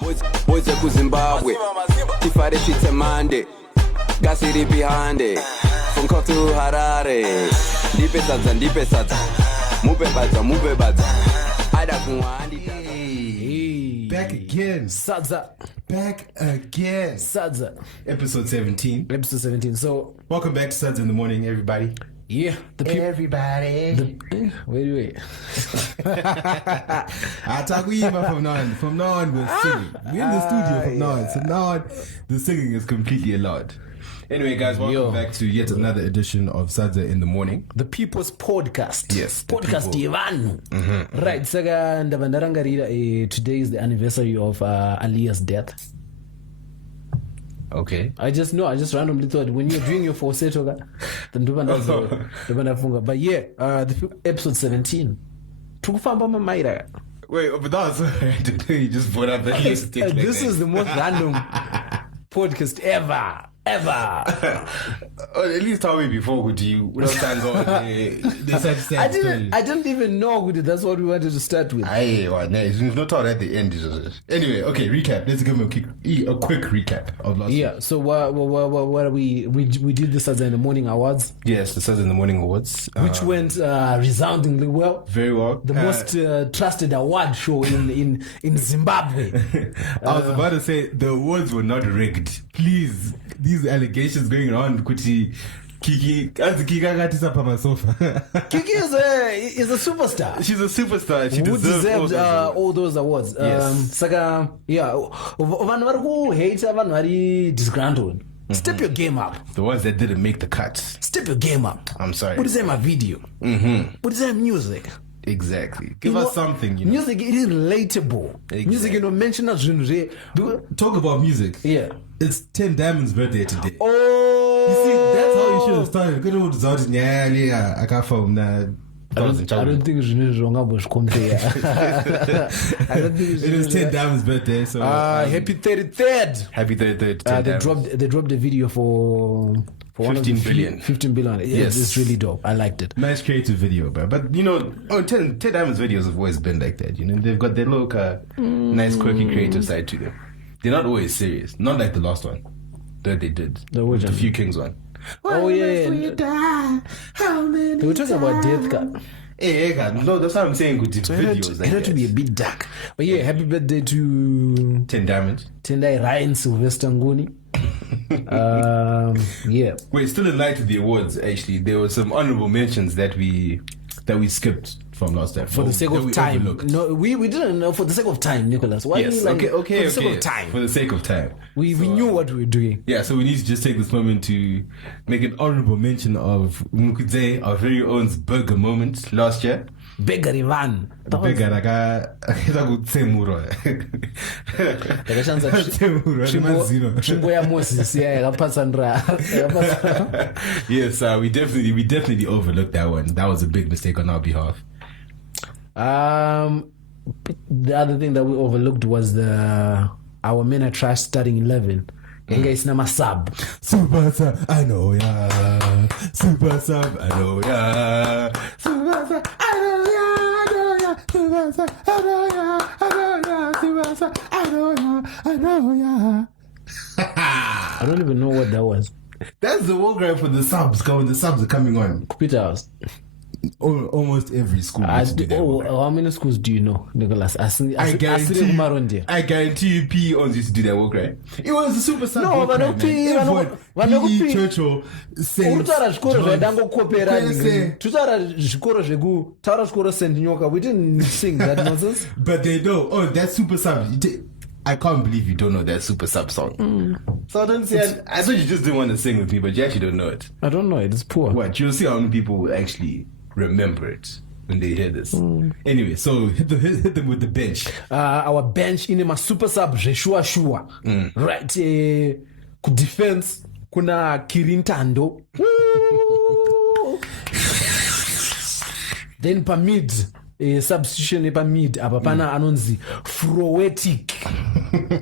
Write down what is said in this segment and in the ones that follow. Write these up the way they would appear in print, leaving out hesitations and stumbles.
Boys ku Zimbabwe, Tifare Chitemande, Gasiri behind it, from Kotu Harare, Dipe Sadza, Mube Badza, Ada Kumwandi. Back again. Sadza. Back again. Sadza. Episode 17. Episode 17. So, welcome back to Sadza in the Morning, everybody. Yeah, the people. Everybody. Wait. I talk with you from now on, we're singing. We're in the studio from now on. So now on, the singing is completely allowed. Anyway, guys, welcome back to yet another edition of Sadza in the Morning. The People's Podcast. Yes. Podcast Ivan. Right, Saga Ndavandarangarira. Today is the anniversary of Alia's death. Okay. I just randomly thought when you're doing your falsetto, then but yeah, the episode 17. Tukufamba mamaira. Wait, but that was you just brought up that list. This is the most random podcast ever. At least tell me before would you without thank God I didn't even know that's what we wanted to start with. It's not taught at the end. Anyway, okay, recap. Let's give him a quick recap of last week. So what are we did the Sadza in the Morning Awards. Yes, the Sadza in the Morning Awards, which went resoundingly well. Very well. The most trusted award show in Zimbabwe. I was about to say the awards were not rigged. Please, these allegations going around, Kiki is a superstar. She's a superstar. She who deserved all those awards. Yes. Saka, vanhu vari kuhate vanhu vari disgruntled. Step your game up. The ones that didn't make the cuts. Step your game up. I'm sorry. Put in my video. Put in music. Exactly. Give us something. Music, it is relatable. Exactly. Music, mention a genre. Talk about music. Yeah. It's 10 Diamond's birthday today. Oh, you see, that's how you should have started. Good old Zod Nyalia. I got from I don't think it's wrong about compare. I don't think it is 10 Diamond's birthday. So happy 33rd. Happy 33rd. They dropped the video for 15 billion. 15 billion. Yes, it's really dope. I liked it. Nice creative video, bro. But 10 Diamond's videos have always been like that. They've got their little nice, quirky, creative side to them. They're not always serious. Not like the last one that they did. The Few Kings one. Oh yeah. They were talking about death, God. No, that's what I'm saying with the videos. It had to be a bit dark. But yeah, happy birthday to 10 Diamonds. Tendai Ryan Sylvester Nguni. Yeah. Wait, still in light of the awards, actually, there were some honorable mentions that we skipped from last time. For the sake of time. Overlooked. No, we didn't know. For the sake of time, Nicholas. Why yes, okay. For the sake of time. For the sake of time. We knew what we were doing. Yeah, so we need to just take this moment to make an honorable mention of Mukudze, our very own burger moment last year. Beggar Ivan. Beggar Trimbo ya Moses Yes, we definitely overlooked that one. That was a big mistake on our behalf. The other thing that we overlooked was our men are trash starting 11. Guys, nama sub. Super sub, I know ya. Super sub, I know ya. Super sub, I know ya. Super sub, I know ya. Super sub, I know ya. I don't even know what that was. That's the war cry for the subs. The subs are coming on. Peter House. Almost every school. How many schools do you know, Nicholas? I guarantee you PE owns used to do that work, right? It was a super sub. No, but no PE. Churchill said. We didn't sing that nonsense. But they know. Oh, that's super sub. I can't believe you don't know that super sub song. So I don't say. I thought you just didn't want to sing with me, but you actually don't know it. I don't know it. It's poor. What? You'll see how many people will actually remember it when they hear this. Anyway, so hit them with the bench. Our bench in a super sub Shua. Right. Defense kuna Kirintando. Then per mid. Substitution epa mid apapana anonzi Froetic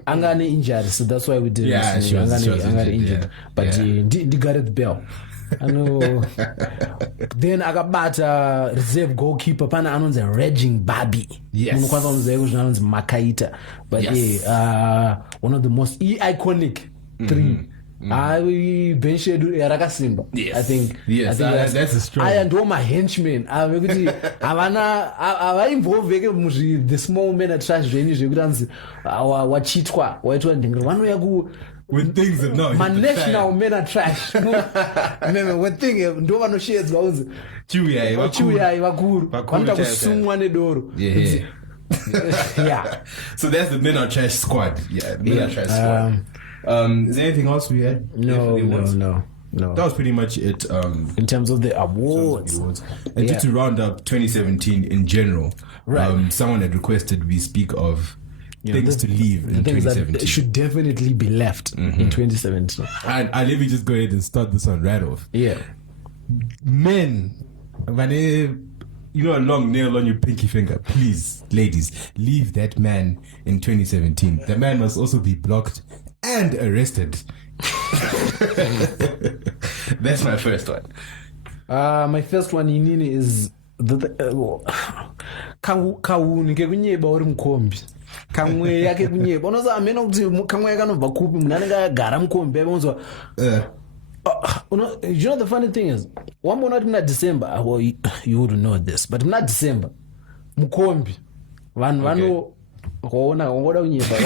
angane injured, so that's why we didn't. She was injured. But the Gareth Bell Then akabata reserve goalkeeper pana anonzi Raging Barbie. Yes. Munokwanisa kunzeka kuti anonzi Makaita. But yes. One of the most iconic three. Bench Rakasimba. Yes. I think that's a strong. I and all my henchmen. Ava involved the small men at trash range. Wachitwa. One way when things have not. My national men are trash. Remember one thing. Ndova no shades was. Chuya wakuru. Kwanta kusumwa nedoro. Yeah. Yeah. So that's the men are trash squad. Yeah, men are trash squad. Is there anything else we had? No. That was pretty much it. In terms of the awards. And just to round up 2017 in general, right. Someone had requested we speak of things to leave in 2017. That should definitely be left in 2017. And let me just go ahead and start this one right off. Yeah. Men, you know, a long nail on your pinky finger. Please, ladies, leave that man in 2017. The man must also be blocked and arrested. That's my first one. My first one inini is kauni kekunyeba uri mukombi kamwe yake kunyeba unoza amena kuti kamwe yakanobva kupi munhu anenge agara mukombi yakanzwa you know the funny thing is wamboona kuti muna December you would know this but muna December mukombi vanhu vano Kona ngoda unyeba.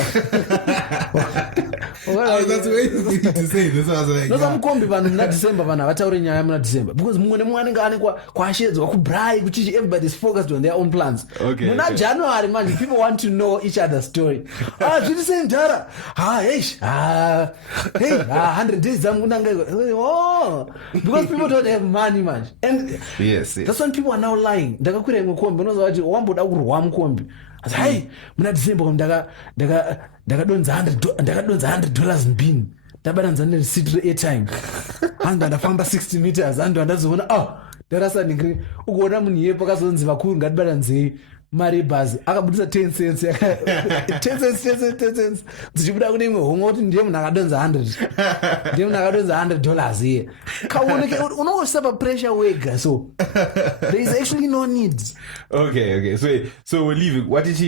That's way to say this. I was like, no, samkombi vanhu muna December vana vataure nyaya muna December because mumwe nemumwe anenge ane kwashedzwa kubrai kuti everybody's focused on their own plans. Muna January man, people want to know each other's story. Zviri sei ndara? Hey, 100 days zamunanga. Oh, because people don't have money man. And yes. That's when people are now lying. Ndakakwira imwe kombi unoziva kuti wamboda kurwa mukombi. Hey, muna December ndakadonza $100 mbini. Ndabaranza nereceipt airtime. Anga ndafamba 60 meters ando andazoona darasa ningiri ukuona munhu yepo akazonzi vakuru ngatibaranzei mari bhazi akabudisa 10 cents 10 cents dzichibuda kune imwe hongo kuti ndiye munhu akadonza $100 iye kaoneke unongosapa pressure wega so there is actually no need. Okay so we'll leave it. What's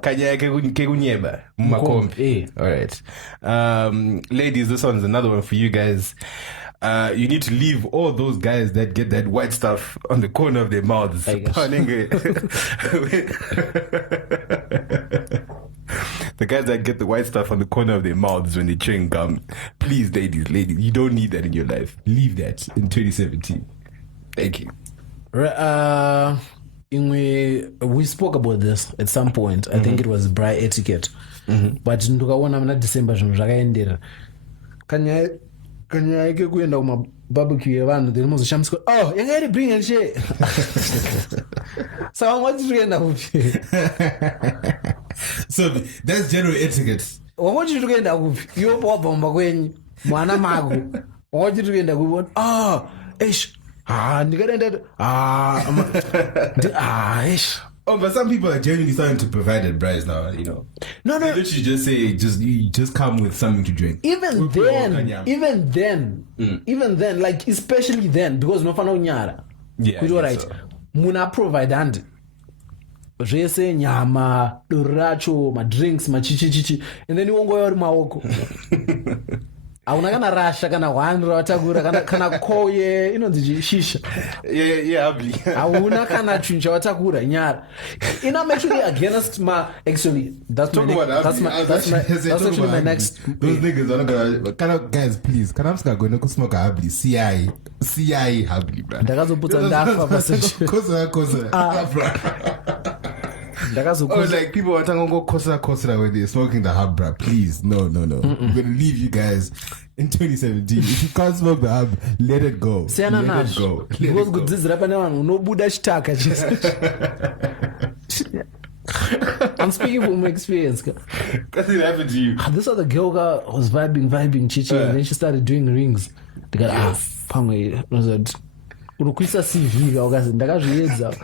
kanya yake kunyepa mumakombi. All right, ladies, this one's another one for you guys. You need to leave all those guys that get that white stuff on the corner of their mouths. The guys that get the white stuff on the corner of their mouths when they chewing gum. Please, ladies, you don't need that in your life. Leave that in 2017. Thank you. We spoke about this at some point. I think it was bra etiquette. But ndikaona muna December zvinhu zvakaendera. Kanya yake kuenda kuma barbecue yevanhu then mozoshamisa yanga iri bring and share. So what did you end up? So that's general etiquette. What did you end up with? You wabomba kwenyu mwana mako. What did you end up with? But some people are genuinely starting to provide it, Bryce, now, you know. No. They literally just say, you just come with something to drink. Even then, like, especially then, because nofana unyara. Yeah. Right. So. Muna provide and zvese nyama, doracho, ma drinks, ma chichi, and then you won't go out maoko. Auna kana rasha kana wandra watakura kana koye inonzi shisha. Yeah, ugly. Auna kana chuncha watakura nyara. And I'm actually against that's actually my next. Those niggas are not gonna guys, please. Can I'm just going to smoke habli. CI habli, bro. Ndakazoputsa ndafa pasechi. Kosa. Like people are talking about kosa when they're smoking the hub, bro. Please, no. We're gonna leave you guys in 2017. If you can't smoke the hub, let it go. Let it go. Because good this rapper no Buddha shtaka. I'm speaking from my experience. That's what happened to you. This other girl was vibing, chichi, and then she started doing rings. They got pamwe was urukwisa CV ndakazviedza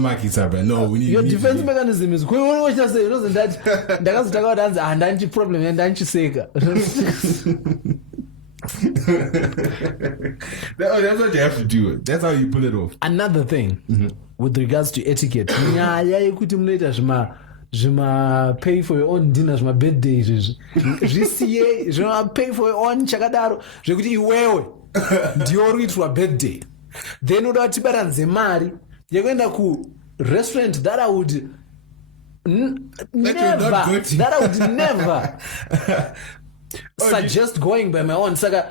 Makisa, bro. No, we need Your we need defense to- mechanism is what you say. Knows that ndakazotaka kuti hanzi handanchi problem yandanchiseka. That's what you have to do. That's how you pull it off. Another thing with regards to etiquette, nyaya yekuti munoita zvima pay for your own dinner, zvima birthday izvezvi zvisiye zvima pay for your own chakadaro zvekuti iwewe ndiyo uri kuitirwa birthday, then uda kuti tibaranze mari yekuenda ku restaurant that I would never suggest going by my own. Saka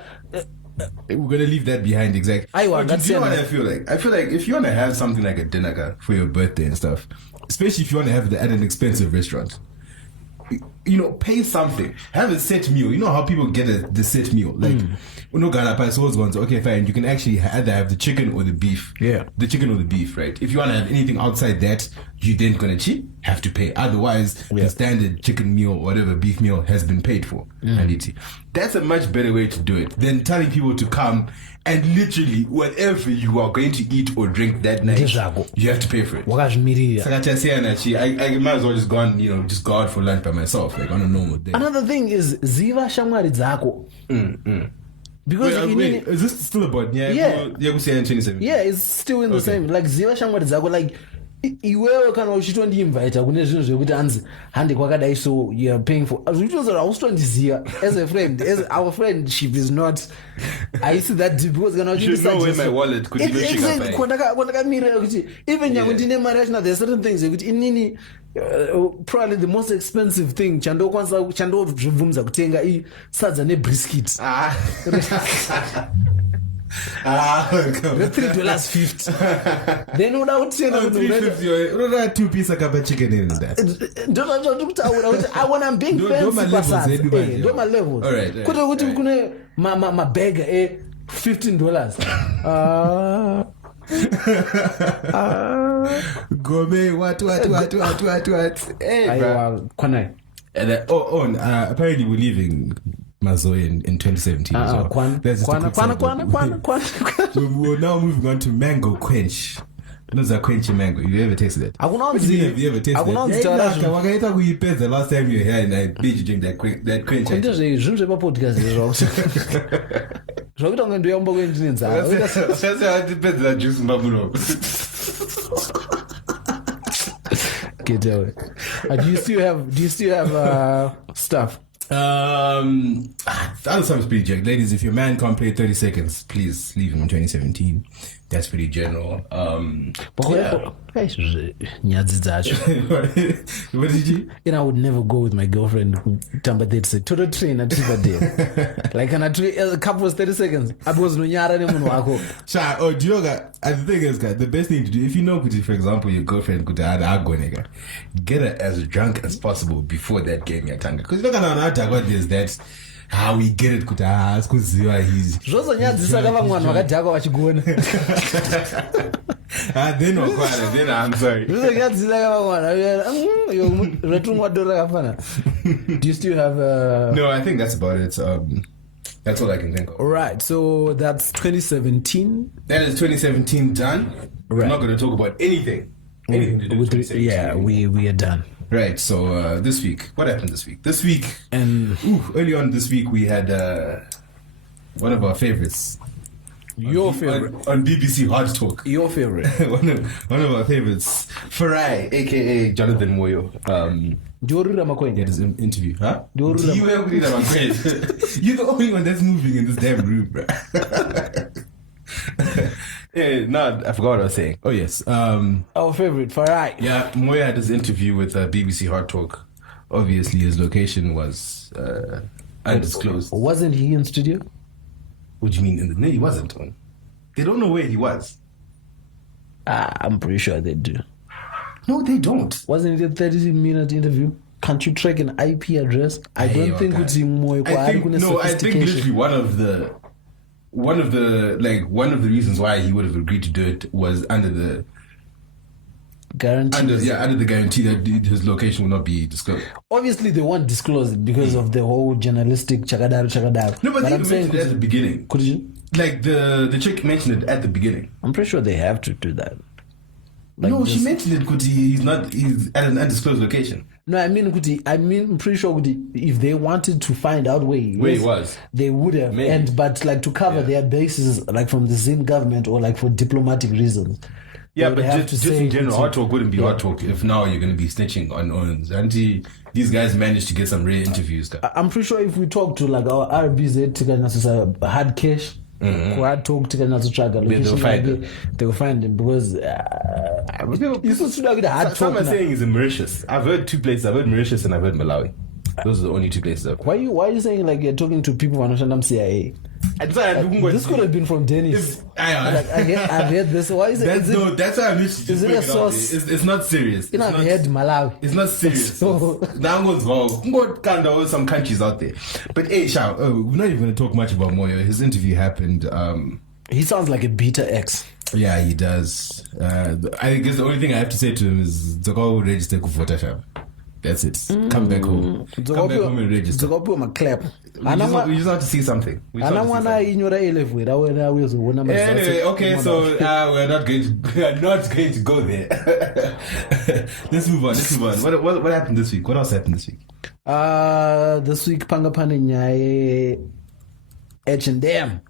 We're gonna leave that behind, exactly. I want Do you know what I feel like? I feel like if you want to have something like a dinner for your birthday and stuff, especially if you want to have it at an expensive restaurant, you know, pay something. Have a set meal. You know how people get the set meal, like okay, fine. You can actually either have the chicken or the beef. Yeah, the chicken or the beef, right? If you want to have anything outside that, you then gonna have to pay. Otherwise, the standard chicken meal, whatever beef meal, has been paid for. That's a much better way to do it than telling people to come and literally whatever you are going to eat or drink that night, you have to pay for it. I might as well just go on, just go out for lunch by myself, like on a normal day. Another thing is ziva shamwari dzako. Because wait, is this still about yeah, it's still in the same, like ziva shamwari dzako, like iwewe kana uchitondiinvita kune zvinhu zvekuti hanzi handi kwakadai, so you're paying for zvichitoza hausitondiziva as a friend, as our friendship is not, I see that deep, because kana uchindisuggest my wallet could be shaking kwandakamirira kuti even nyange ndine mari yachina, there are certain things yekuti inini probably the most expensive thing chandozvibvumidza kutenga sadza nebriscuit $3.50 then uda kutenda two piece akapa chicken in that. ndokutaura kuti I want I'm being fancy pasadza ndo my levels kuti kuti kune mabega $15 Gourmet, what? Hey, bro. Kwanai. And apparently we're leaving Mazoe in 2017. We're now moving on to mango quench. Those are quenchy mango. You ever tasted it? Have you ever tasted it? The last time you were here and I made you drink that quench. Zvakuita kunge ndoyamba kuendine nzara. Get away. Do you still have stuff? The other stuff is pretty jacked. Ladies, if your man can't play 30 seconds, please leave him in 2017. That's pretty general. Nyadzi dzacho. What did you? I would never go with my girlfriend tamba date say total train at river day. Like a couple of 30 seconds. I was no nyara ne munhu wako. Do you know that? And the thing is, guys, the best thing to do, if you know, for example, your girlfriend could add nigga, get her as drunk as possible before that game yatanga. Because you're not gonna talk about this. That's how we get it. Kuziwa he's. Zvozonyadzisa kava mwana wakadhaka vachigona. Then I'm sorry. Do you still have No, I think that's about it. That's all I can think of. Alright, so that's 2017. That is 2017 done. We're not going to talk about anything to do with 2017. Yeah, we are done. Right, so this week, what happened this week? Early on this week, we had one of our favorites. Your favorite on BBC Hard Talk. Your favorite. one of our favorites, Farai, aka Jonathan Moyo. Did his interview, huh? You're the only one that's moving in this damn room, bro. I forgot what I was saying. Oh yes, our favorite, Farai. Yeah, Moyo had his interview with BBC Hard Talk. Obviously, his location was undisclosed. Wasn't he in studio? What do you mean? No, he wasn't on. They don't know where he was. I'm pretty sure they do. No, they don't. Wasn't it a 30-minute interview? Can't you track an IP address? I don't think it's more. I think literally one of the reasons why he would have agreed to do it was under the guarantee. Under the guarantee that his location will not be disclosed. Obviously, they won't disclose it because of the whole journalistic chakadaru. No, but they mentioned it at the beginning. Like the chick mentioned it at the beginning. I'm pretty sure they have to do that. Like no, this- she mentioned it because he's at an undisclosed location. No, I mean, I'm pretty sure if they wanted to find out where he was, they would have. Maybe. But like to cover their bases, like from the Zim government or like for diplomatic reasons. Yeah, they but would have just to say in general, kuti- hard talk wouldn't be hard talk if now you're going to be snitching on Owens. And these guys managed to get some rare interviews. I'm pretty sure if we talk to like our RBZ tikanyatsosa hard cash, hard talk tikanyatsotsvaga location, they will find him because it's also like the hard Some talk. are saying he's in Mauritius. I've heard 2 places. I've heard Mauritius and I've heard Malawi. Those are the only 2 places I've heard. Why are you saying like you're talking to people from Shandam CIA? This could have been from Dennis. I've heard this. Why is it? That's how I need to is it a source? It's not serious. You know, I've heard Malawi. It's not serious. So- That goes wrong. Kind of some countries out there. But hey, Shao, we're not even going to talk much about Moyo. His interview happened. He sounds like a beta ex. Yeah, he does. I guess the only thing I have to say to him is go register for Photoshop. That's it. Come back home. Come back home and register. We just have to see something. Anyway, okay, so we're not going to go there. Let's move on. What happened this week? What else happened this week? This week pangapane nyaye H&M.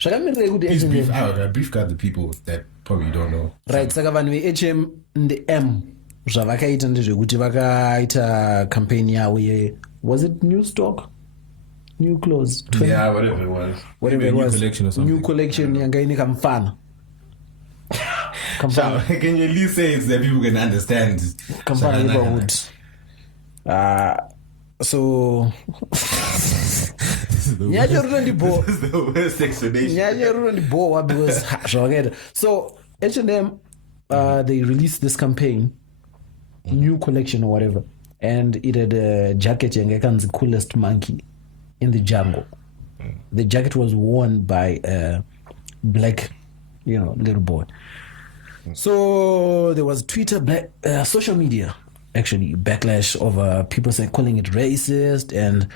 Zvakamirira kuti Please brief H&M. out. Brief out the people that probably don't know. Right, saka vanhu ve-H&M and zvavakaita ndezvekuti vakaita campaign yavo was it new stock, new clothes, Yeah, whatever it was. whatever Maybe it a was, new collection or something. new collection yanga ine kamfana. Shao, can you at least say it so that people can understand? Kamfana neighborhood. So nyacho rino ndibo This is the worst explanation. nyacho rino ndibowa because zvavakaita. So H&M they released this campaign, new collection or whatever, and it had a jacket yanga yakanzi coolest monkey in the jungle. The jacket was worn by a black, little boy. So there was Twitter, social media, actually backlash over people calling it racist, and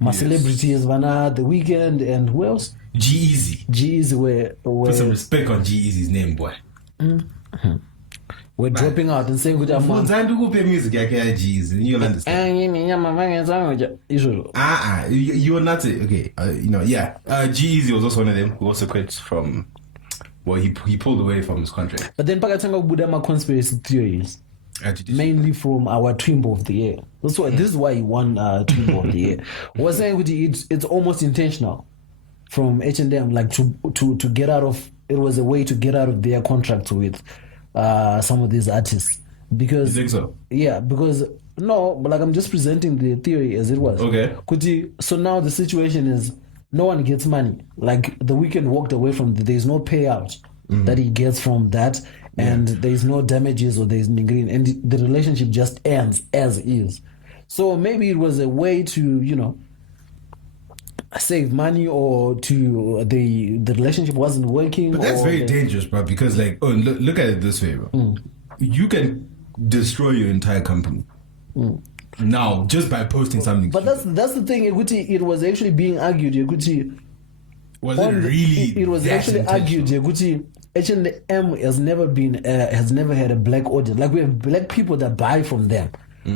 my celebrities, Vanna, The Weeknd, and who else? G-Eazy were Put some respect on G-Eazy's name, boy. We're dropping out and saying, "Good Once I do play music, I can G-Eazy, you'll understand. You are not okay. G-Eazy was also one of them who also quit from. Well, he pulled away from his contract. But then pakatanga kubuda ma conspiracy theories, mainly from our Twimbo of the Year. This is why he won Twimbo of the Year. Was saying it's almost intentional from H&M, like to get out of. It was a way to get out of their contracts with some of these artists. Because You think so? Yeah, because no, but like I'm just presenting the theory as it was. Okay. So now the situation is no one gets money. Like The Weeknd walked away from there's no payout that he gets from that, and there's no damages or there's green, and the relationship just ends as is. So maybe it was a way to save money, or to the relationship wasn't working. But that's very dangerous, bro. Because look at it this way, bro. You can destroy your entire company now just by posting something. But that's the thing, Ekuti. It was actually being argued, Ekuti. Was it really? It was that actually argued, Ekuti. H&M has never had a black audience. Like, we have black people that buy from them,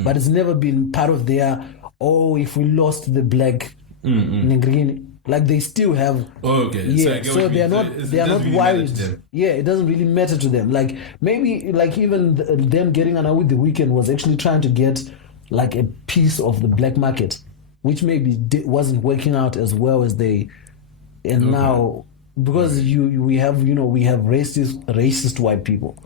but it's never been part of their. Oh, if we lost the black, like they still have. Oh, okay. Yeah, so they are not really worried. Yeah, it doesn't really matter to them. Like, maybe like even them getting on with The Weeknd was actually trying to get like a piece of the black market, which maybe wasn't working out as well as they. And now, because we have racist white people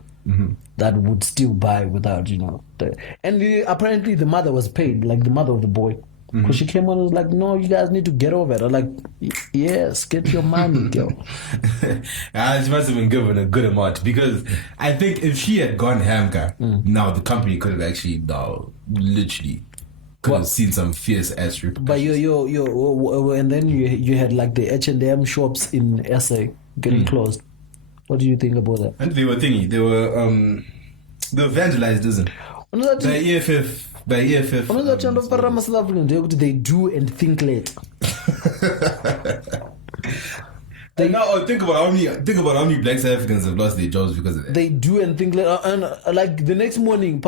that would still buy without apparently the mother was paid, like the mother of the boy. Because she came on and was like, no, you guys need to get over it. I'm like, yes, get your money, girl. She must have been given a good amount, because I think if she had gone Hamka, now the company could have actually literally could have seen some fierce ass repercussions. But and then you had like the H&M shops in SA getting closed. What do you think about that? And they were they were vandalized, isn't it? The EFF. They do and think late. Think about how many Black South Africans have lost their jobs because of that. They do and think like the next morning,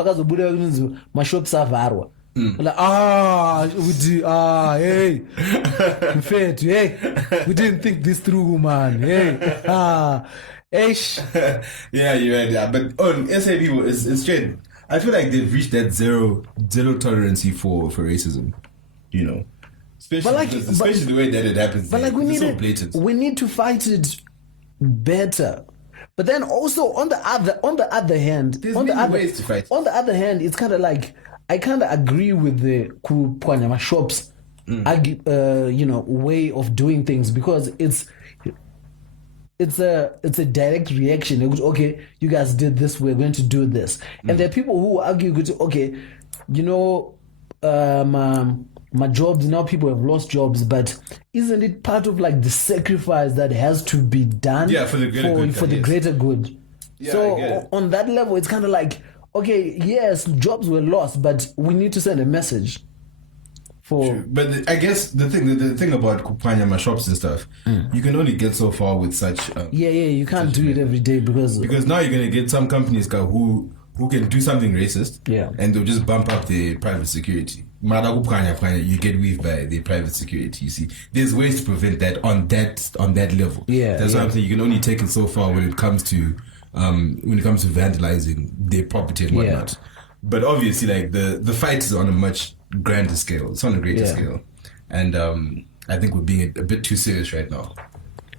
my shops are varwa. Like hey, we didn't think this through, man. Hey, ish. Yeah, you're right. Yeah, but on SA people, it's straight. I feel like they've reached that zero tolerance for racism. You know, especially the way that it happens. But like we need to fight it better. But then also on the other hand, there's many ways to fight. On the other hand, it's kind of like I kind of agree with the Kwanyama shops, way of doing things, because it's a direct reaction. Okay, you guys did this, we're going to do this. And there are people who argue, okay, my jobs, now people have lost jobs, but isn't it part of like the sacrifice that has to be done for the greater good? Yeah, so on that level, it's kind of like, okay, yes, jobs were lost, but we need to send a message. But I guess the thing about Kupanyama shops and stuff, you can only get so far with such. You can't do it every day because now you're gonna get some companies who can do something racist, and they'll just bump up their private security. You get weaved by the private security. You see, there's ways to prevent that on that level. That's why I'm saying you can only take it so far when it comes to vandalizing their property and whatnot. But obviously, like the fight is on a much grander scale. It's on a greater scale, and I think we're being a bit too serious right now.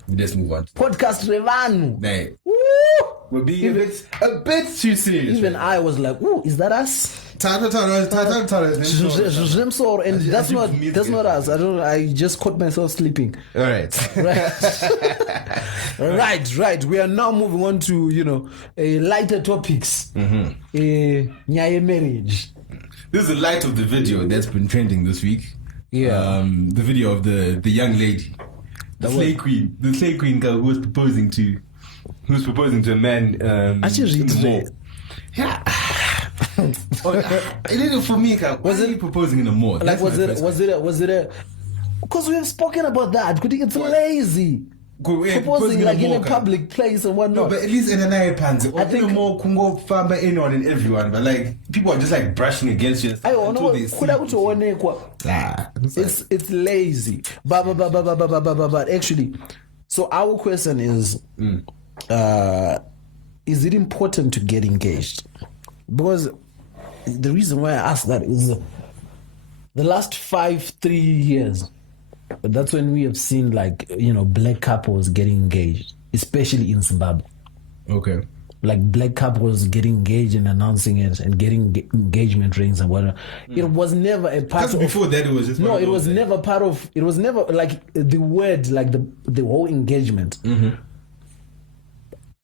Let's move on. Podcast Revanu. Hey. We're being a bit too serious. Even I was like, "Ooh, is that us?" And that's not us. I just caught myself sleeping. All right. Right. We are now moving on to lighter topics. Nyaye marriage. This is the light of the video that's been trending this week. Yeah. The video of the young lady, the slay queen girl who was proposing to a man. Actually, in the mall. Yeah. It didn't for me. Was it proposing in the mall? Like, was it a? Because we have spoken about that. It's lazy. Proposing like in a public place and whatnot. No, but at least in an iPad, I think more Kungo Famba anyone and everyone, but like people are just like brushing against you. It's lazy. But actually, so our question is it important to get engaged? Because the reason why I ask that is the last 3 years, that's when we have seen like black couples getting engaged, especially in Zimbabwe. Okay. Like black couples getting engaged and announcing it and getting engagement rings and whatever. It was never a part of. Before that, it was just it was never part of. It was never like the word, like the whole engagement.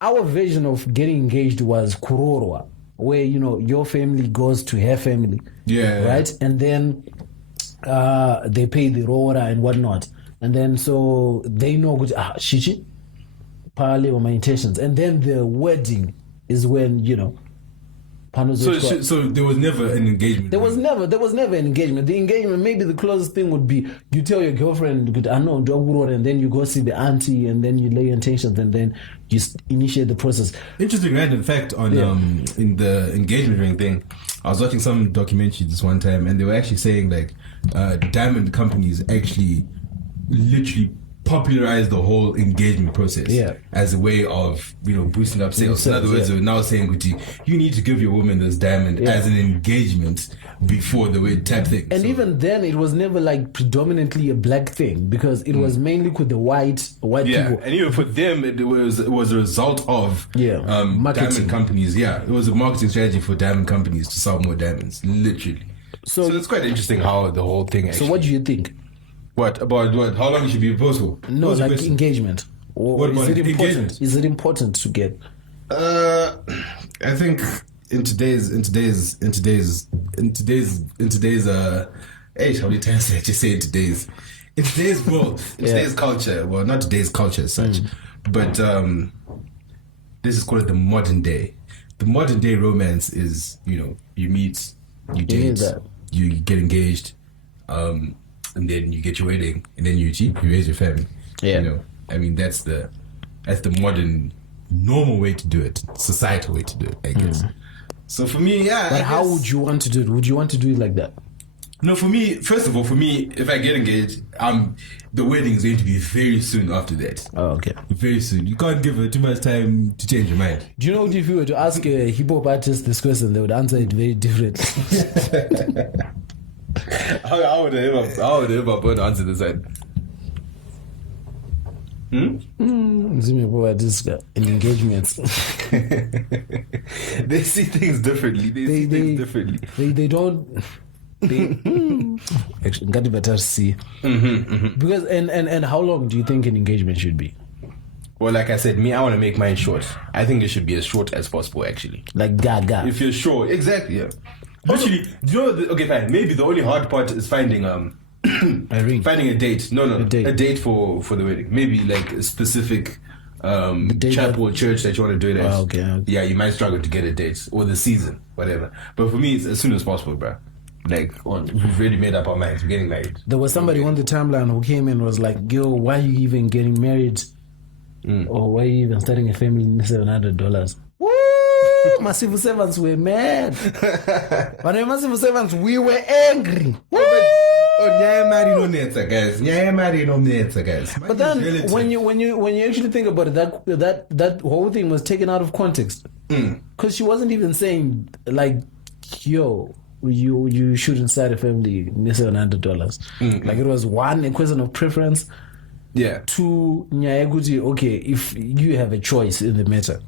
Our version of getting engaged was kurorwa, where your family goes to her family, right, and then they pay the rora and whatnot, and then so they know shichi parallel my intentions, and then the wedding is when So there was never an engagement. There was never an engagement. The engagement, maybe the closest thing would be you tell your girlfriend, I know, and then you go see the auntie, and then you lay intentions, and then you initiate the process. Interesting random fact on in the engagement ring thing. I was watching some documentary this one time, and they were actually saying like diamond companies actually literally popularized the whole engagement process as a way of boosting up sales. In other words, they're now saying you need to give your woman this diamond as an engagement before the wedding type thing. And even then, it was never like predominantly a black thing, because it was mainly with the white people. And even for them, it was a result of marketing. Diamond companies. Yeah, it was a marketing strategy for diamond companies to sell more diamonds, literally. So it's quite interesting how the whole thing actually. So what do you think? What about what? How long should be proposed for? No, like engagement. What about engagement? Is it important to get? I think in today's age, how many times did I just say in today's world, in today's culture? Well, not today's culture as such, but this is called the modern day. The modern day romance is you meet, you date, you get engaged, and then you get your wedding, and then you raise your family. Yeah. You know, I mean, that's the modern, normal way to do it, societal way to do it, I guess. So for me, But how would you want to do it? Would you want to do it like that? No, for me, first of all, if I get engaged, the wedding is going to be very soon after that. Oh, okay. Very soon. You can't give her too much time to change your mind. Do you know if you were to ask a hip hop artist this question, they would answer it very differently. How would a hip hop answer this side? Hip hop artists in engagements. They see things differently. They don't. Actually, got better see. Because and how long do you think an engagement should be? Well, like I said, I want to make mine short. I think it should be as short as possible, actually. Like gaga. If you're sure, exactly. Yeah. Literally, do you know? Okay, fine. Maybe the only hard part is finding a ring. Finding a date. No, a date for the wedding. Maybe like a specific chapel or church that you want to do it at. Okay. Yeah, you might struggle to get a date or the season, whatever. But for me, it's as soon as possible, bro. Like, we've really made up our minds. We're getting married. There was somebody on the timeline who came in and was like, "Yo, why are you even getting married? Or why are you even starting a family in $700?" Woo! My civil servants were mad. But my civil servants, we were angry. Woo! Guys. But then, when you actually think about it, that whole thing was taken out of context. Because she wasn't even saying like, "Yo, you shouldn't start a family in $700." Like, it was one, a question of preference. Yeah. Two, okay, if you have a choice in the matter,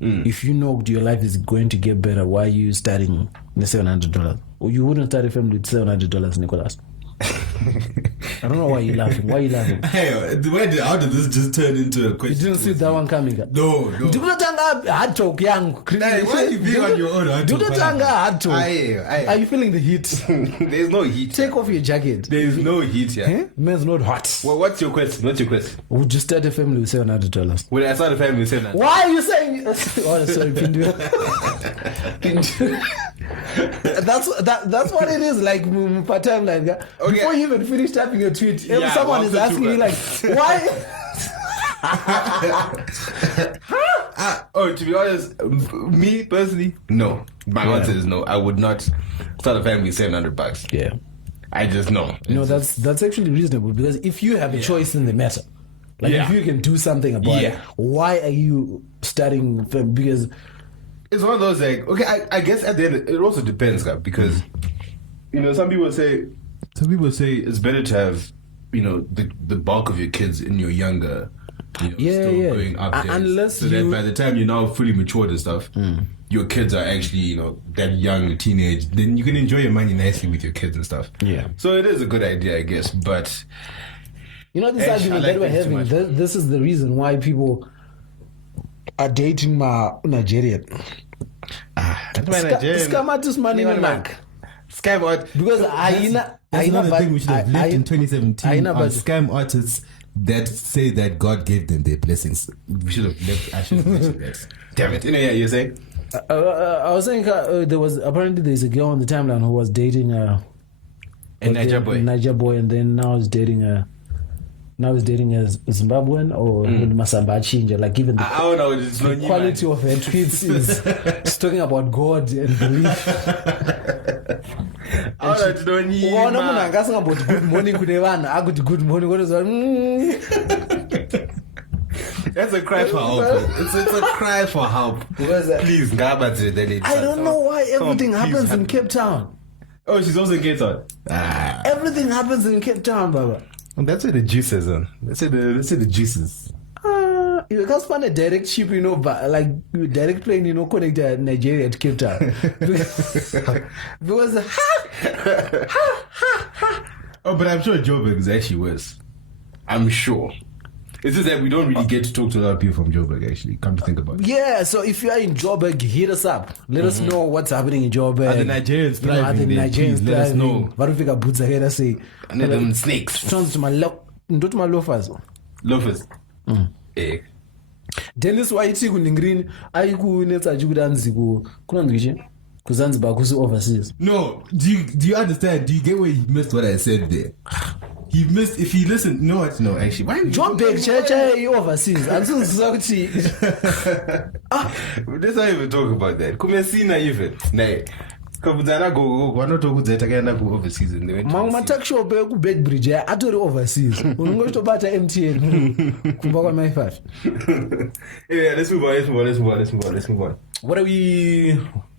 if you know your life is going to get better, why are you starting the $700? Or you wouldn't start a family with $700, Nicholas. I don't know why you're laughing. Why are you laughing? Hey, how did this just turn into a question? You didn't see that one coming. No. Do not hard talk, young. Hey, why are you being on your own? Do not hard talk. Are you feeling the heat? There's no heat. Take off your jacket. There's no heat here. Huh? Man's not hot. Well, what's your question? Would you start a family with $700? Would I start a family with $700? Why are you saying? Oh, sorry, Pindu. That's what it is like per time, like that. Okay. Before you even finish typing your tweet, someone is asking you like, why? To be honest, me personally, no. My answer is no. I would not start a family with $700. Yeah, I just know. No, that's actually reasonable, because if you have a choice in the matter, like if you can do something about it, why are you starting? Because it's one of those like, okay, I guess at the end it also depends, because some people say it's better to have the bulk of your kids in your younger still going up there, unless so that by the time you're now fully matured and stuff, your kids are actually that young teenage, then you can enjoy your money nicely with your kids and stuff. So it is a good idea, I guess. But this argument that we're having, this is the reason why people are dating my Nigerian. Skamatus money in the scam art, because that's another thing we should have left in 2017 on scam artists that say that God gave them their blessings. We should have left. I should have mentioned that. Damn it! You're saying? I was saying there's a girl on the timeline who was dating a Niger boy, and then now is dating a Zimbabwean or Masamba Chinja. Like, even the quality of her tweets is talking about God and belief. About good morning, good morning. That's a cry for help. It's a cry for help. Please, I don't know why everything happens in Cape Town. Oh, she's also in Cape Town. Everything happens in Cape Town, Baba. That's where the juices are. That's where the juices. You can't find a direct ship, like direct plane, connect Nigeria to Cape Town. Because Oh, but I'm sure Joburg is actually worse. I'm sure. It's just that we don't really get to talk to a lot of people from Joburg, actually. Come to think about it. Yeah, so if you are in Joburg, hit us up. Let us know what's happening in Joburg. Are the Nigerians thriving there? Please let us know. Varufika boots ahead and say, and then them snakes. Turns to my loafers. Loafers? Dennis White kuningrini aikunetsa chikudanzi kunanzvichi kuzanzibar kusi overseas. No, do you understand? Do you get where you missed what I said there? He missed. If he listened, no, actually, why? Joburg, Chacha, overseas. I'm so sorry. Let's not even talk about that. Kumesina even. Nay. Kabuzana go. Why not talk about that again? Go overseas and they went. Mama tak show be ku Bedbridge. I do overseas. Ungo to bata MTN. Kumba my five. Yeah, let's move on. What are we?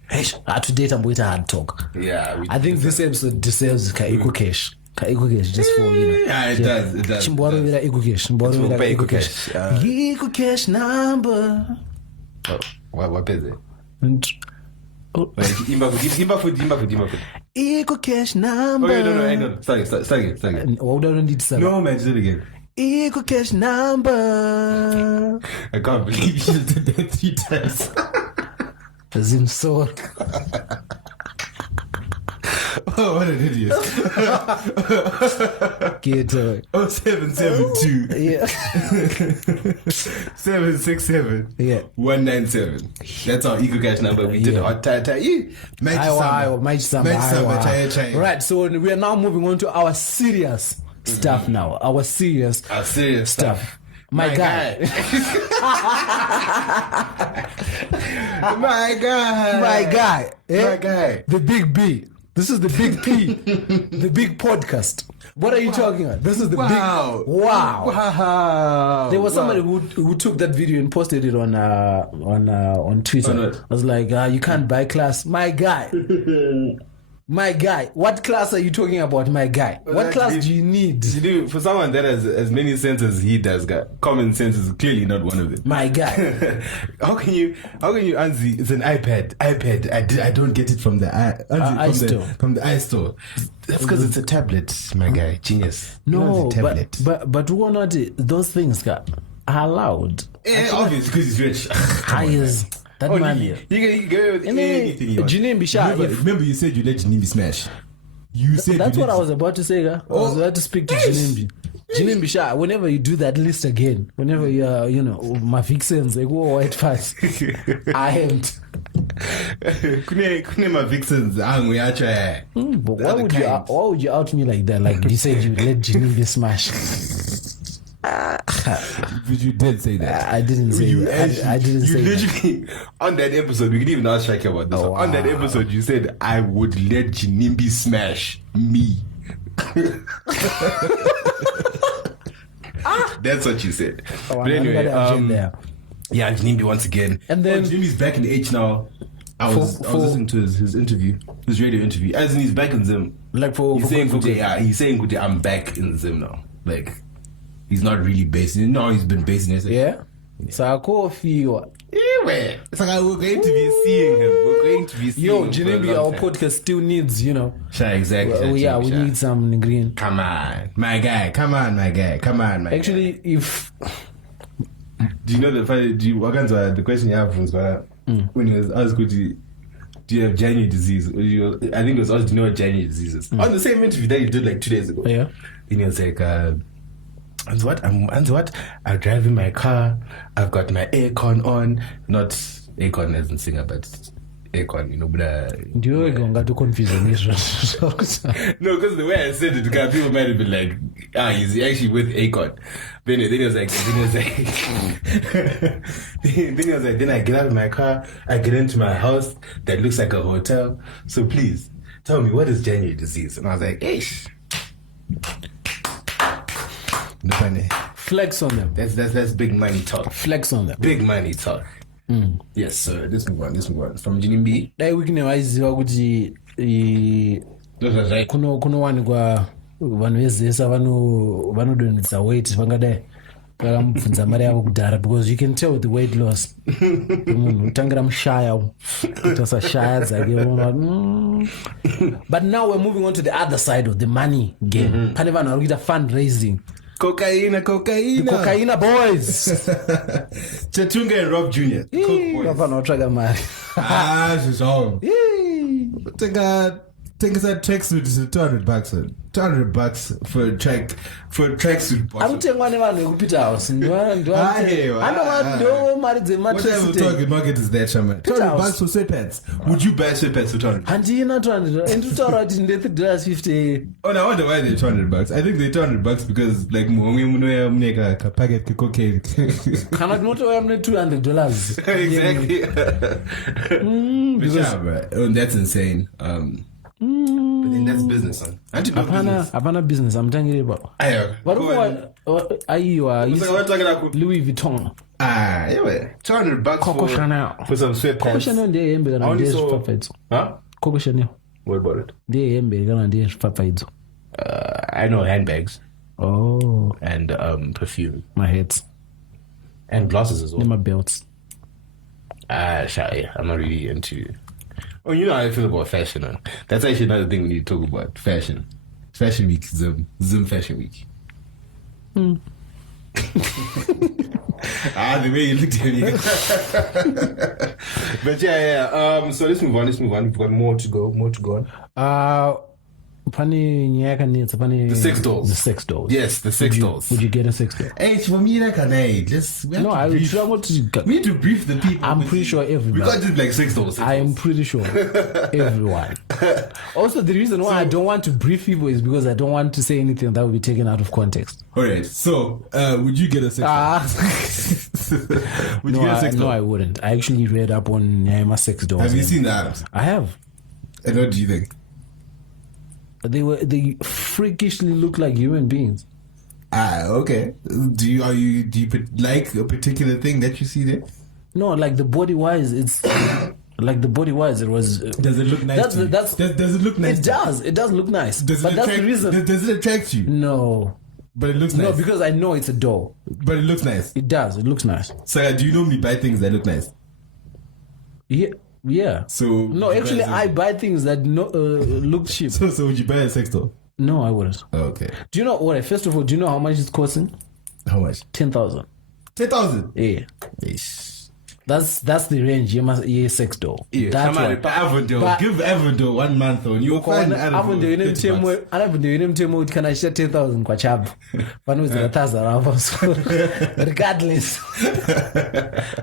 Hey, to date I'm waiting hard talk. Yeah, I think this episode deserves Eco Cash. Eco Cash just for Yeah, it does. Chimboro with Eco Cash. Eco Cash. Eco Cash number. What is it? Oh. Imba. Eco Cash number. Oh, no, hang on. Start again. What do I need to say? No, man, do it again. Eco Cash number. I can't believe you did that 3 times. Zim so. Oh, what an idiot. Get 0772 yeah. 767 Yeah. 197. That's our Eco Cash number. We did a hot tie. Right, so we are now moving on to our serious stuff now. Our serious stuff. My guy. My guy. My My guy. The big B. This is the big P. The big podcast. What are you talking about? This is the big. Wow. There was somebody who took that video and posted it on Twitter. I was like, you can't buy class. My guy. My guy, what class are you talking about, my guy? What class do you need? For someone that has as many sense as he does, common sense is clearly not one of them. My guy. How can you answer? It's an iPad. I don't get it from the iStore. From the iStore. That's because it's a tablet, my guy. Genius. No, but who or not those things are allowed? Yeah, obviously because he's rich. Highest. That money. You can go with anything you want. Remember you said you let Jinimbi smash. You said that's what I was about to say, I was about to speak to Jinimbi. Jinimbi Sha, whenever you do that list again, whenever you my vixens, they go white fast. I am. Kune my vixens, angry acha. But why would you out me like that? Like you said you let Jinimbi smash. But you did say that. I didn't say that. I didn't say literally, that. On that episode, we can even ask Shaki about this. Oh, wow. On that episode, you said, I would let Jinimbi smash me. That's what you said. But anyway, yeah, Jinimbi once again. And then Jinimbi's back in H now. I was listening to his interview, his radio interview. As in, he's back in Zim. Like he's saying, I'm back in Zim now. Like, he's not really based in. No, he's been based in SA. Yeah. So I call for anyway, it's like we're going to be seeing him. We're going to be seeing him. Jinimbi, our podcast still needs, Sure, exactly. We need some green. Come on, my guy. Actually, if do you know the question you have was when he was asked, do you have January disease? I think it was asked, do you know what January disease is? On the same interview that you did like 2 days ago. Yeah. And he was like, and what? I'm driving my car. I've got my aircon on. Not aircon as in singer, but aircon, do you going to confuse me? No, because the way I said it, people might have been like, he's actually with aircon. Then he was like, then I get out of my car, I get into my house that looks like a hotel. So please, tell me, what is January disease? And I was like, ish. No funny. Flex on them. That's big money talk. Flex on them. Big money talk. Yes, sir. Let's move on. From Jinimbi. Dai wiki waiziwa kuti kuno wani kwa vanhu vezesa vanodonhesa weight vangadai vakamubvunza mari yavo kudhara, because you can tell with the weight loss. Munhu utangira mushaya utasashaya dzake. But now we're moving on to the other side of the money game. Pane vanhu vari kuita fundraising. Cocaine boys. Chatunga and Rob Jr. Vanhu vatsvaga mari. Zvizvo. Think it's that tracksuit is $200. $200 for a tracksuit bottom. Arutengwa nevanhu vekupita house. Ndo mari Whatever target market is that, Shaman. $200 for sweatpants. Would you buy sweatpants for $200? handina $200 nditaura kuti $350. Oh, no, I wonder why they're $200. I think they're $200 because like muneka packet ke cocaine. Kana kunotoya mune $200. Exactly. But yeah, bro. Oh, that's insane. But then that's business, son. Hapana business. Amutangire baba. Aiwa Louis Vuitton. Yeah, $200 Coco Chanel. for some sweatpants. Coco Chanel ndiye hembe kana ndiye zvipfapfaidzo. Huh? Coco Chanel What about it? ndiye hembe kana ndiye zvipfapfaidzo. I know handbags Oh, and perfume my hats and glasses as well. and my belts. Yeah, I'm not really into. Oh, you know how I feel about fashion. Huh? That's actually another thing we need to talk about. Fashion week, Zim Fashion Week. The way you looked at me. But yeah. So let's move on. We've got more to go on. Pane nyaya yakanetsa pane The sex dolls. Yes, the sex dolls. Would you get a sex doll? Hey, for me, like, we need to brief the people. I'm pretty sure everybody. We can't just like sex dolls. I am pretty sure everyone. Also, the reason why I don't want to brief people is because I don't want to say anything that will be taken out of context. All right. So, would you get a sex doll? Would you get a sex doll? No, I wouldn't. I actually read up on Nyaima sex dolls. Have you seen the Adams? I have. And what do you think? They freakishly look like human beings. Okay. Do you like a particular thing that you see there? No, like the body wise, it's like the body wise. It was. Does it look nice? Does it look nice? It does. It does look nice. But that's the reason. Does it attract you? No. But it looks nice. No, because I know it's a doll. But it looks nice. It does. It looks nice. So, do you normally buy things that look nice? Yeah. So no, actually, I buy things that look cheap. So would you buy a sex doll? No, I wouldn't. Oh, okay. Do you know what? First of all, do you know how much it's costing? How much? 10,000. 10,000. Yeah. That's the range. You sex doll. Yeah. That's come on, give Avondale 1 month on you'll find Avondale can I share 10,000 kwa chabu. Panuzira 1,000 regardless.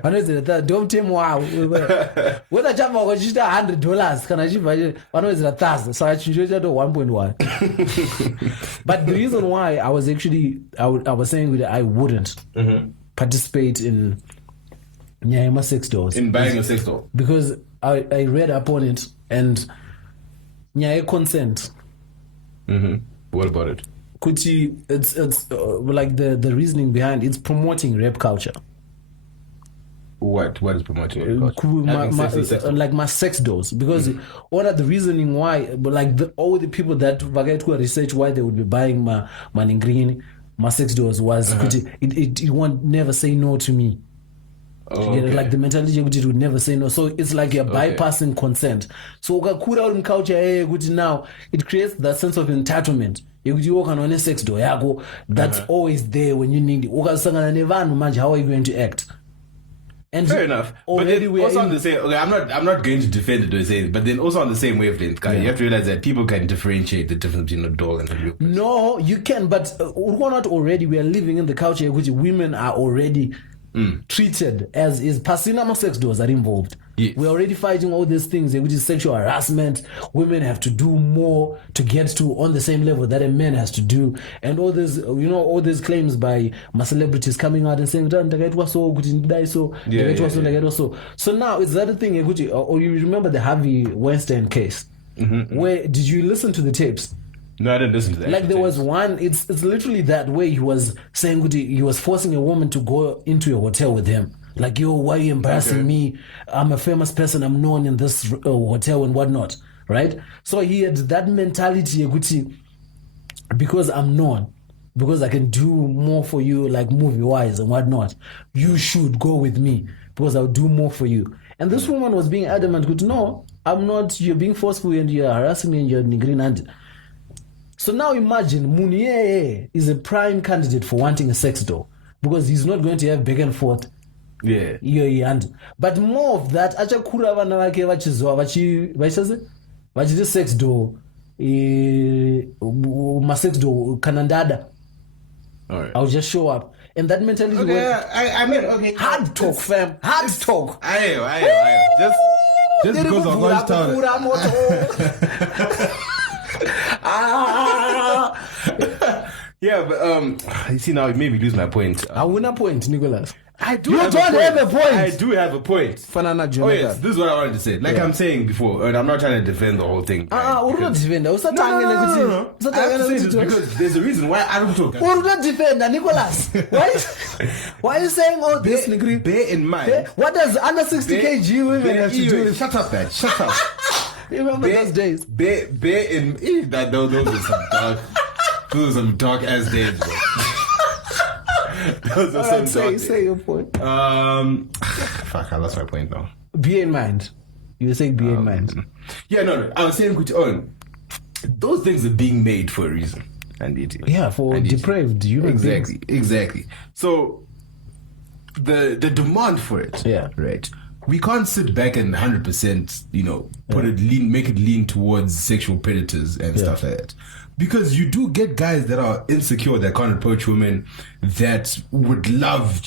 Panuzira don't tell me wow. Whether chabu kwa chita $100 can I share panuzira 1,000 so I choose to 1.1. But the reason why I was saying that I wouldn't participate in Nyaima sex dolls. In buying a sex doll? Because I read up on it and Nyaya consent. What about it? Kuti, it's like the reasoning behind it's promoting rape culture. What is promoting rape culture? Like my sex dolls. Because what are the reasoning why? But like all the people that research why they would be buying my sex dolls was kuti, it won't never say no to me. Oh, okay. Like the mentality it would never say no, so it's like you're bypassing consent. So ukakura uri culture kuti now it creates that sense of entitlement yekuti wakanaone sex doll yako that's always there when you need it. Ukasangana nevanhu manje, how are you going to act? And fair enough. But then also on the same, okay, I'm not going to defend it or say it, but then also on the same wavelength, you have to realize that people can differentiate the difference between a doll and a real person. No, you can, but we're not already. We are living in the culture which women are already treated as is. Pasina sex dolls are involved. Yes. We're already fighting all these things, which is sexual harassment. Women have to do more to get to on the same level that a man has to do, and all this, all these claims by my celebrities coming out and saying, "So now it's that thing." Or you remember the Harvey Weinstein case? Where did you listen to the tapes? No, I didn't listen to that. Like there was one, it's literally that way. He was saying he was forcing a woman to go into a hotel with him. Like, yo, why are you embarrassing me? I'm a famous person. I'm known in this hotel and whatnot, right? So he had that mentality, because I'm known, because I can do more for you, like movie-wise and whatnot. You should go with me because I'll do more for you. And this woman was being adamant, no, I'm not. You're being forceful and you're harassing me and you're niggering. So now imagine Muniye is a prime candidate for wanting a sex doll because he's not going to have back and forth. Yeah. But more of that, achakura vana vake vachizwa vachide sex doll Masexdo Kanandada. All right. I'll just show up. And that mentality Okay, I mean, okay. hard talk, fam. Hard talk. I just because I was town. Yeah, but you see now it made me lose my point. I win a point, Nicholas. I do. You have don't have a point. I do have a point. Fanana Oh Jonathan. yes, this is what I wanted to say. Like I'm saying before, and I'm not trying to defend the whole thing. We're not defender. No. I have to say this because there's a reason why I don't talk. We're not defender, Nicholas. Why are you saying all this, Nigri? Bear in mind. What does under 60 kg women have to do with? Shut up, man. Shut up. Remember those days? Bear in that those are some dark. Those are some dark ass days, bro. Those are some dark days. Say your point. Fuck, I lost my point now. Be in mind. You were saying be in mind. Yeah, no. I was saying, those things are being made for a reason. And for depraved human beings. Exactly. So the demand for it. Yeah. Right. We can't sit back and 100%, make it lean towards sexual predators and stuff like that. Because you do get guys that are insecure that can't approach women that would love,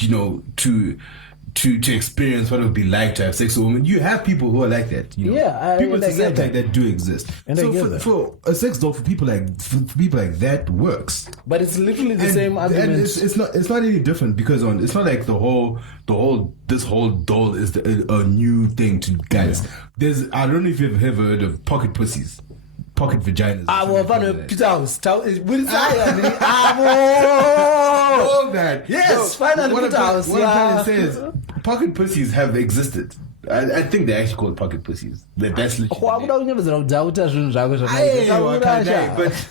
to experience what it would be like to have sex with women. You have people who are like that. People in society like that do exist. And so for a sex doll for people like that works. But it's literally the same argument. And it's not any different because it's not like this whole doll is a new thing to guys. Yeah. I don't know if you've ever heard of pocket pussies. Pocket vaginas. Peter House. All that. Yes, finally Peter House. What I'm trying to say is, pocket pussies have existed. I think they actually called pocket pussies. That's literally. But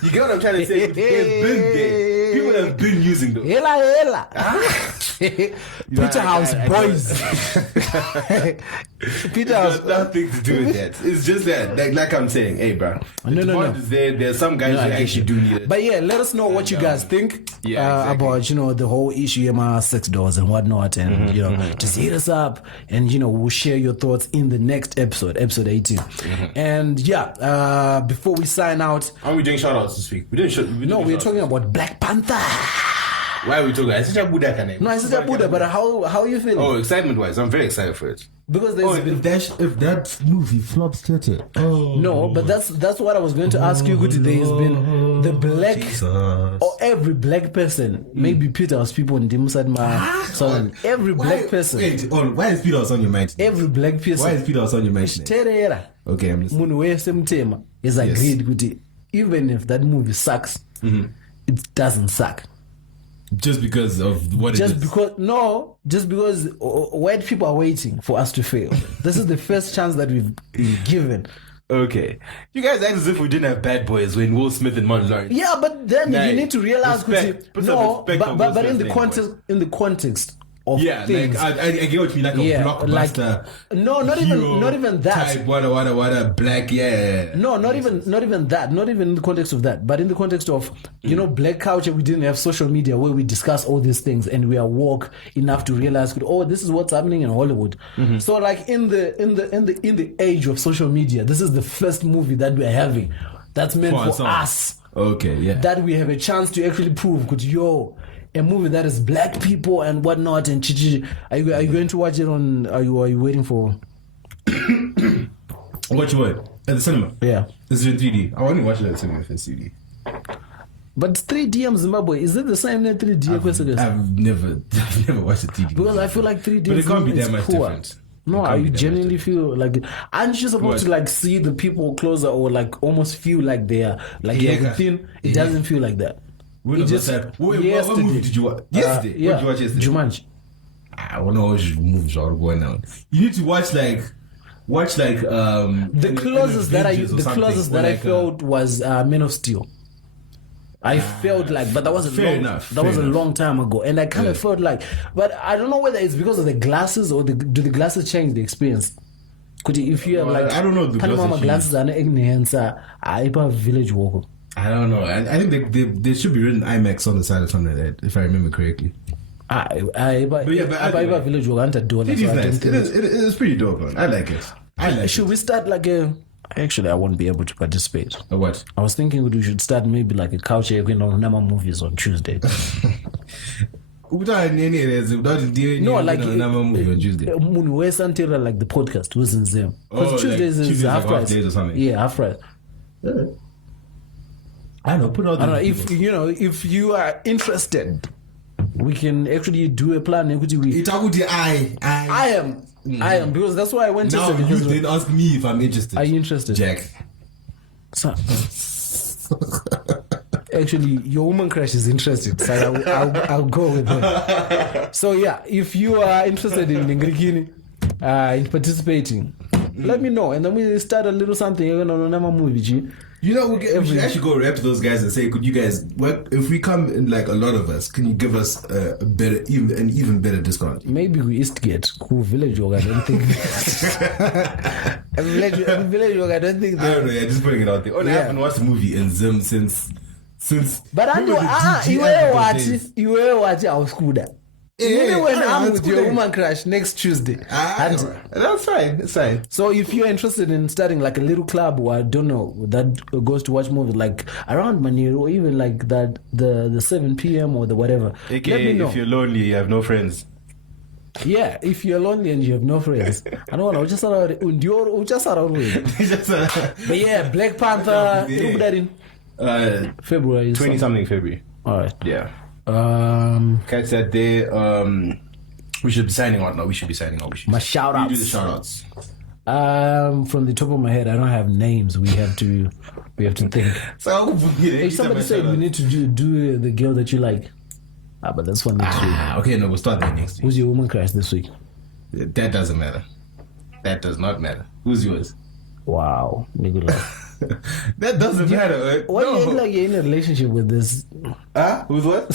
you get what I'm trying to say? They've been there. People have been using them. Peter House boys. Peter House. It has nothing to do with that. It's just that, like I'm saying, hey, bro. No. There's some guys who actually do need it. But yeah, let us know what you guys think about the whole issue of sex dolls and whatnot, and just hit us up, and we'll share your thoughts in the next episode 18. And before we sign out, are we doing shout outs this week? We're talking about Black Panther. Why are we talking? I said Buddha can name. No, I said Buddha, but how are you feeling? Oh, excitement wise, I'm very excited for it. Because if that movie flops, no, but that's what I was going to ask you. There's been the black or every black person, maybe Peter's people in Dimsadma. So every black person. Wait, why is Peter's on your mind? Every black person. Why is Peter's on your mind? Okay, I'm listening. Is agreed with it. Even if that movie sucks, it doesn't suck. Just because of what just because white people are waiting for us to fail. This is the first chance that we've been given. Okay. You guys act as if we didn't have bad boys when Will Smith and Martin Lawrence. Yeah, but then you need to realize but in the context of things. Like I get what you mean, like a blockbuster. Not even that. Type, what black, No, not even that. Not even in the context of that, but in the context of black culture. We didn't have social media where we discuss all these things, and we are woke enough to realize, this is what's happening in Hollywood. So, like in the age of social media, this is the first movie that we're having that's meant for us. Okay, yeah. That we have a chance to actually prove, a movie that is black people and whatnot and chichi. Are you going to watch it on? Are you waiting for? Watch what at the cinema? Yeah, this is in 3D. I want to watch it at the cinema if it's 3D. But 3D in Zimbabwe, is it the same as 3D? I've never watched a 3D because I feel like 3D, but it can't be that much poor. Different. No, I genuinely feel like aren't you supposed to see the people closer or almost feel like they are within? It doesn't feel like that. What movie did you watch? Yesterday? Yeah. What did you watch yesterday? Jumanji. I don't know which movies are going on. You need to watch the closest that I felt was Men of Steel. I felt like, but that was a long time ago, and I kind of felt like, but I don't know whether it's because of the glasses or do the glasses change the experience. Could you, if you have I don't know the glasses and Village Walker. I don't know. I think they should be written IMAX on the side or something like that, if I remember correctly. Village Walker. It is nice. It is pretty dope, man. I like it. Should we start like a Actually, I won't be able to participate. What? I was thinking we should start maybe like a culture, Nama movies on Tuesday. No, like movie on Tuesday. Like the podcast was in them. Because Tuesdays is half price. Days or something. Yeah, half price. I don't know. Put all the. If you are interested, we can actually do a plan. I am. I am, because that's why I went now yesterday. You didn't ask me if I'm interested. Are you interested? Jack. So, actually, your woman crush is interested, so I'll go with her. So yeah, if you are interested in Ngrikini, in participating, let me know, and then we start a little something. You know, we should actually go rap to those guys and say, could you guys, if we come in like a lot of us, can you give us an even better discount? Maybe we Eastgate, cool village work. I don't think. Village work. I don't think. I don't know. Yeah, just putting it out there. I haven't watched the movie in Zim since. But I know. You will watch our school. Even when I'm with your woman crush next Tuesday. That's fine. It's fine. So if you're interested in starting like a little club, or I don't know, that goes to watch movies like around Manir, or even like that the 7 p.m. or the whatever. AKA, let me know. If you're lonely, you have no friends. Yeah, if you're lonely and you have no friends. I don't know, just around. But yeah, Black Panther. February. 20-something February. All right. Yeah. Kat said they we should be signing out. No, we should be signing out. My shout outs. You do the shout outs. From the top of my head, I don't have names. We have to think. So if somebody said we need to do the girl that you like. But that's one next week. Okay, no, we'll start that next week. Who's your woman crush this week? That doesn't matter. That does not matter. Who's yours? Wow, nigga. That doesn't matter. Why do you act like you're in a relationship with this? With what?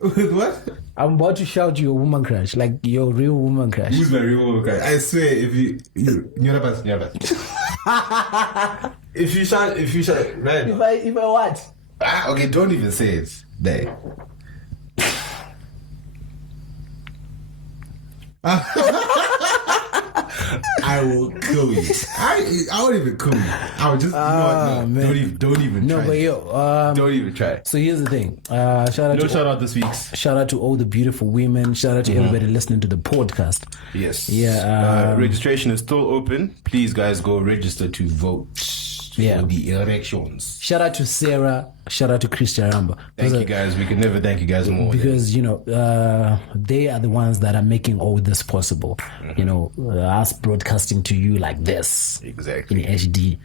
With what? I'm about to shout your woman crush, like your real woman crush. Who's my real woman crush? I swear, if you if you shout, right? If I what? Okay, don't even say it. There. I will kill you. I won't even kill you. I would just don't even try. No, but don't even try. So here's the thing. Shout out this week. Shout out to all the beautiful women. Shout out to everybody listening to the podcast. Yes. Yeah. Registration is still open. Please, guys, go register to vote. For the elections. Shout out to Sarah. Shout out to Christian Ramba. Thank you guys. We can never thank you guys more. Because, they are the ones that are making all this possible. Us broadcasting to you like this. Exactly. In HD.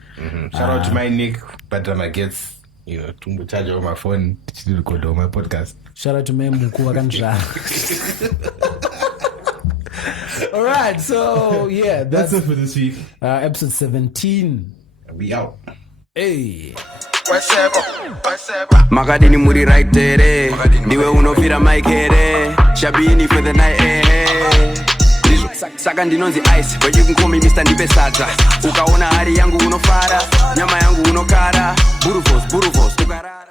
Shout out to my Nick, but I guess, to charge on my phone to record on my podcast. Shout out to me, Mukuwa. All right. So, yeah. That's it for this week. Episode 17. We out. Hey. Makadini muri right there. Niwe unofira maikere. Shabini for the night. Saka ndinonzi ice, but you can call me Mr. Ndipe Sadza. Ukaona hari yangu unofara, nyama yangu unokara. Burufos, tukara.